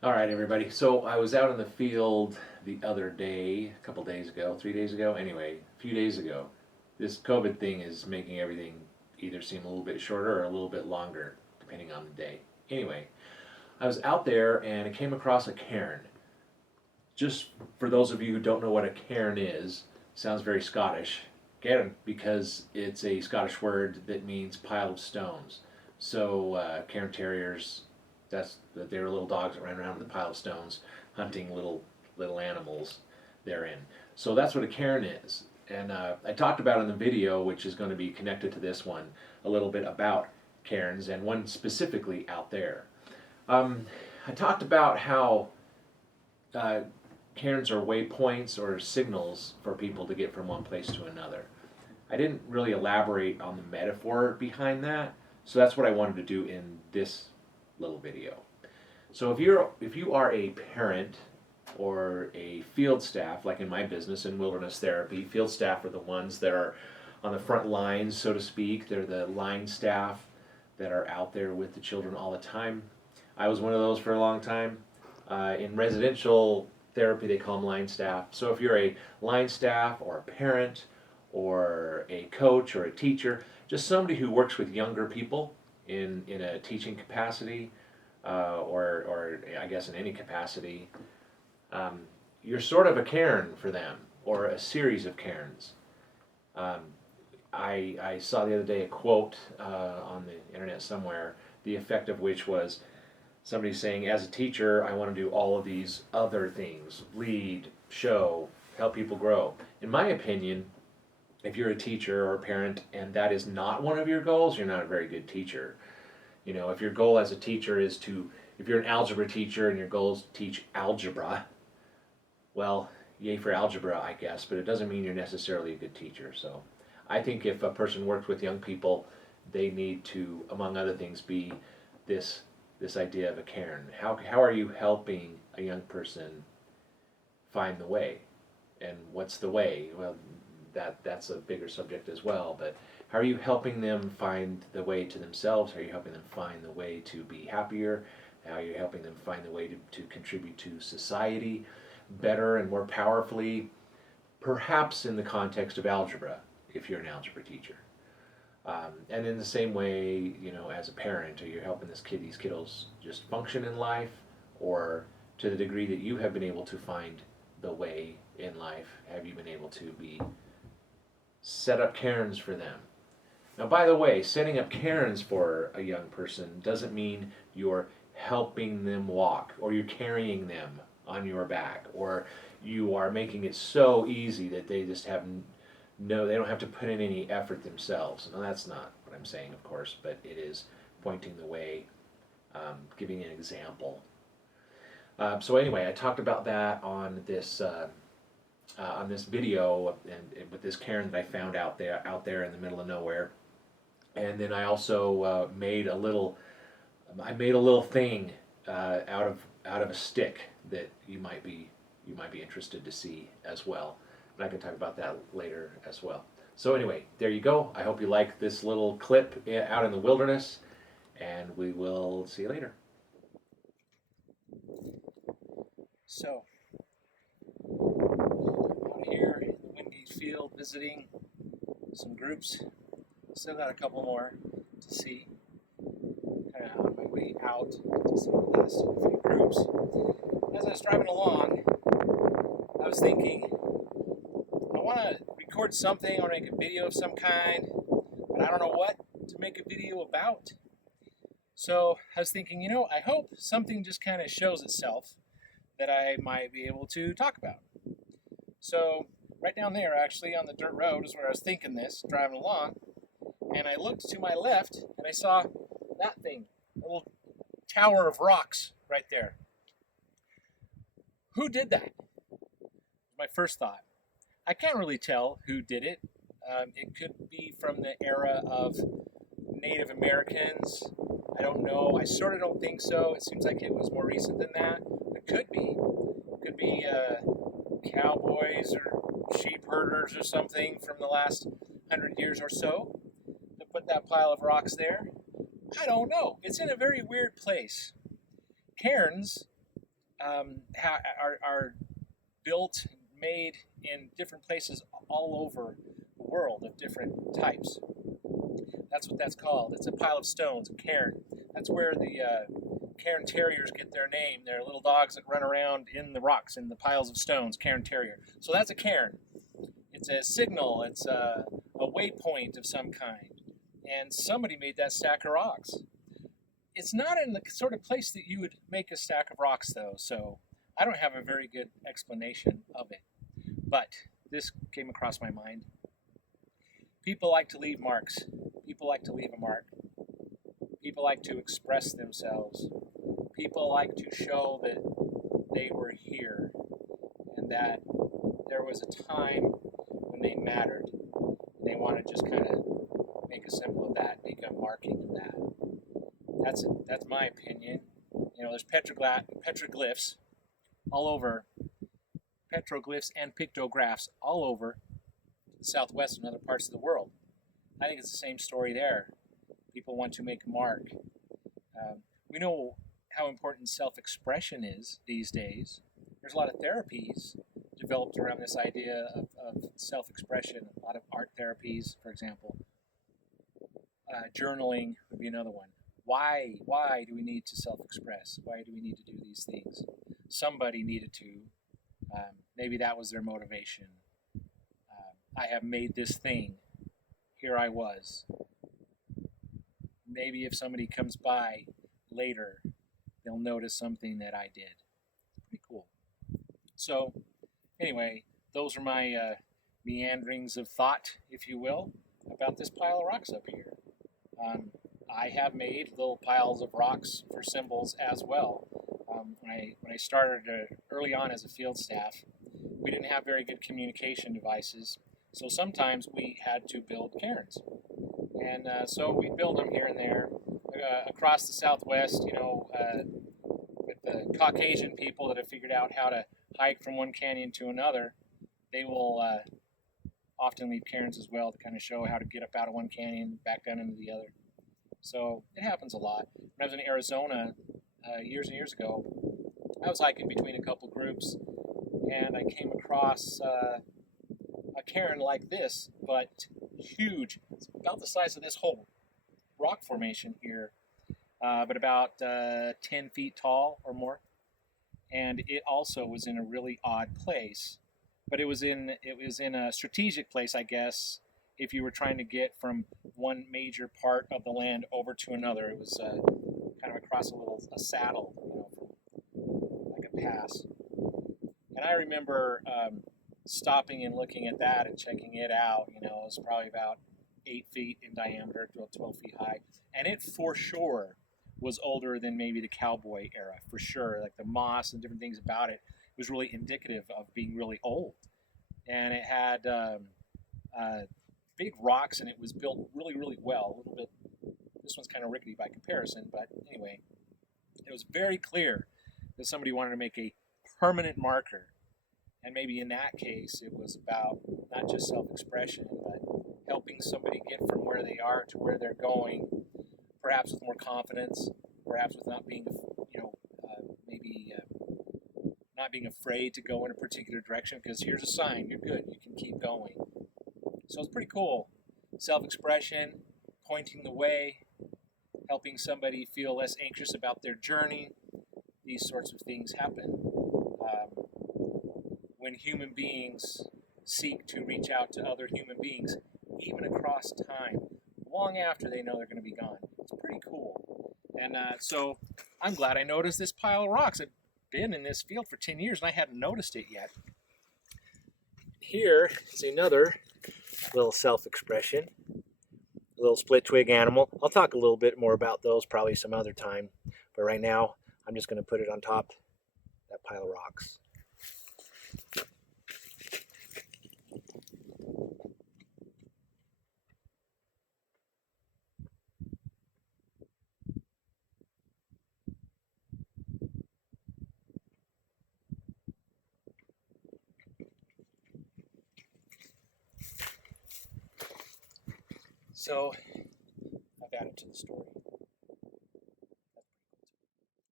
All right, everybody. So I was out in the field the other day, a couple days ago, 3 days ago, anyway, a few days ago. This COVID thing is making everything either seem a little bit shorter or a little bit longer, depending on the day. Anyway, I was out there and I came across a cairn. Just for those of you who don't know what a cairn is, sounds very Scottish. Cairn, because it's a Scottish word that means pile of stones. So cairn terriers, they were little dogs that ran around with a pile of stones, hunting little animals therein. So that's what a cairn is. And I talked about in the video, which is going to be connected to this one, a little bit about cairns and one specifically out there. Um, I talked about how uh, cairns are waypoints or signals for people to get from one place to another. I didn't really elaborate on the metaphor behind that, so that's what I wanted to do in this little video. So if you are a parent or a field staff, like in my business in wilderness therapy, field staff are the ones that are on the front lines, so to speak. They're the line staff that are out there with the children all the time. I was one of those for a long time. In residential therapy, they call them line staff. So if you're a line staff or a parent or a coach or a teacher, just somebody who works with younger people in a teaching capacity, or I guess in any capacity, um, you're sort of a cairn for them or a series of cairns. Um, I saw the other day a quote on the internet somewhere, the effect of which was somebody saying, as a teacher, I want to do all of these other things: lead, show, help people grow. In my opinion, if you're a teacher or a parent and that is not one of your goals, you're not a very good teacher. You know, if your goal as a teacher is to, if you're an algebra teacher and your goal is to teach algebra, well, yay for algebra, I guess, but it doesn't mean you're necessarily a good teacher. So I think if a person works with young people, they need to, among other things, be this this idea of a cairn. How are you helping a young person find the way? And what's the way? Well, that's a bigger subject as well, but how are you helping them find the way to themselves? How are you helping them find the way to be happier? How are you helping them find the way to contribute to society better and more powerfully, perhaps in the context of algebra, if you're an algebra teacher? And in the same way, you know, as a parent, are you helping these kiddos just function in life, or to the degree that you have been able to find the way in life, have you been able to be set up cairns for them? Now, by the way, setting up cairns for a young person doesn't mean you're helping them walk or you're carrying them on your back or you are making it so easy that they just have no, they don't have to put in any effort themselves. Now, that's not what I'm saying, of course, but it is pointing the way, giving an example. So anyway, I talked about that on this video and with this cairn that I found out there in the middle of nowhere. And then I also I made a little thing out of a stick that you might be interested to see as well. And I can talk about that later as well. So anyway, there you go. I hope you like this little clip out in the wilderness, and we will see you later. So, out here in the windy field visiting some groups. Still got a couple more to see. Kind of on my way out to see the last of a few groups. As I was driving along, I was thinking, I want to record something or make a video of some kind, but I don't know what to make a video about. So I was thinking, I hope something just kind of shows itself that I might be able to talk about. So right down there, actually, on the dirt road is where I was thinking this, driving along, and I looked to my left and I saw that thing, a little tower of rocks right there. Who did that? My first thought. I can't really tell who did it. It could be from the era of Native Americans. I don't know. I sort of don't think so. It seems like it was more recent than that. It could be. It could be cowboys or sheep herders or something from the last 100 years or so that put that pile of rocks there. I don't know. It's in a very weird place. Cairns are built, made in different places all over the world of different types. That's what that's called. It's a pile of stones, a cairn. That's where the cairn terriers get their name. They're little dogs that run around in the rocks, in the piles of stones, cairn terrier. So that's a cairn. It's a signal, it's a waypoint of some kind. And somebody made that stack of rocks. It's not in the sort of place that you would make a stack of rocks, though, so I don't have a very good explanation of it. But this came across my mind. People like to leave marks. People like to leave a mark. People like to express themselves. People like to show that they were here and that there was a time when they mattered. And they want to just kind of make a symbol of that, make a marking of that. That's my opinion. You know, there's petroglyphs all over, petroglyphs and pictographs all over the Southwest and other parts of the world. I think it's the same story there. People want to make a mark. We know how important self-expression is these days. There's a lot of therapies developed around this idea of self-expression. A lot of art therapies, for example. Journaling would be another one. Why do we need to self-express? Why do we need to do these things? Somebody needed to. Maybe that was their motivation. I have made this thing. Here I was. Maybe if somebody comes by later, they'll notice something that I did. Pretty cool. So, anyway, those are my meanderings of thought, if you will, about this pile of rocks up here. I have made little piles of rocks for symbols as well. When I started early on as a field staff, we didn't have very good communication devices, so sometimes we had to build cairns. And so we build them here and there across the Southwest, with the Caucasian people that have figured out how to hike from one canyon to another. They will often leave cairns as well to kind of show how to get up out of one canyon, back down into the other. So it happens a lot. When I was in Arizona years and years ago, I was hiking between a couple groups, and I came across a cairn like this, but huge. It's about the size of this whole rock formation here, but about 10 feet tall or more. And it also was in a really odd place, but it was in a strategic place, I guess. If you were trying to get from one major part of the land over to another, it was kind of across a saddle, like a pass. And I remember stopping and looking at that and checking it out. It was probably about 8 feet in diameter, 12 feet high, and it for sure was older than maybe the cowboy era, for sure. Like the moss and different things about it was really indicative of being really old. And it had big rocks, and it was built really, really well. A little bit, this one's kind of rickety by comparison, but anyway, it was very clear that somebody wanted to make a permanent marker. And maybe in that case, it was about not just self-expression, but helping somebody get from where they are to where they're going, perhaps with more confidence, perhaps with not being, not being afraid to go in a particular direction, because here's a sign, you're good, you can keep going. So it's pretty cool. Self-expression, pointing the way, helping somebody feel less anxious about their journey. These sorts of things happen when human beings seek to reach out to other human beings, even across time, long after they know they're going to be gone. It's pretty cool. And so I'm glad I noticed this pile of rocks. I've been in this field for 10 years and I hadn't noticed it yet. Here is another little self-expression, a little split twig animal. I'll talk a little bit more about those probably some other time, but right now I'm just going to put it on top of that pile of rocks. So I've added to the story.